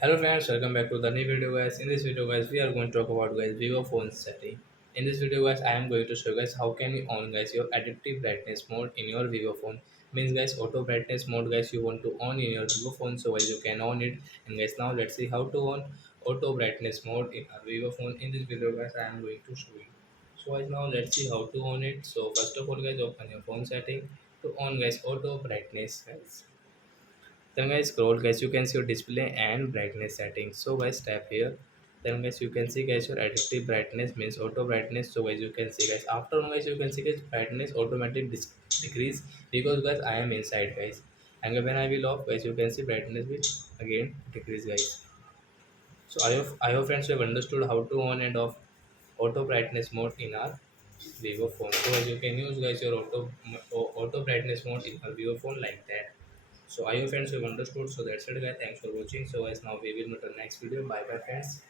Hello friends, welcome back to the new video guys. In this video guys, we are going to talk about guys Vivo phone setting. In this video guys, I am going to show you guys how can you on guys your adaptive brightness mode in your Vivo phone. Means guys auto brightness mode guys you want to on in your Vivo phone, so guys you can on it. And guys now let's see how to on auto brightness mode in our Vivo phone. In this video guys, I am going to show you. So guys now let's see how to on it. So first of all guys, open your phone setting to on guys auto brightness guys. Then guys scroll guys, you can see your display and brightness settings. So guys tap here. Then guys you can see guys your adaptive brightness means auto brightness. So guys you can see guys after on guys you can see guys brightness automatic decrease because guys I am inside guys. And when I will off guys you can see brightness will again decrease guys. So I hope friends you have understood how to on and off auto brightness mode in our Vivo phone. So guys you can use guys your auto brightness mode in our Vivo phone like that. So I hope friends you have understood. So that's it guys. Thanks for watching. So guys now we will meet on next video. Bye bye friends.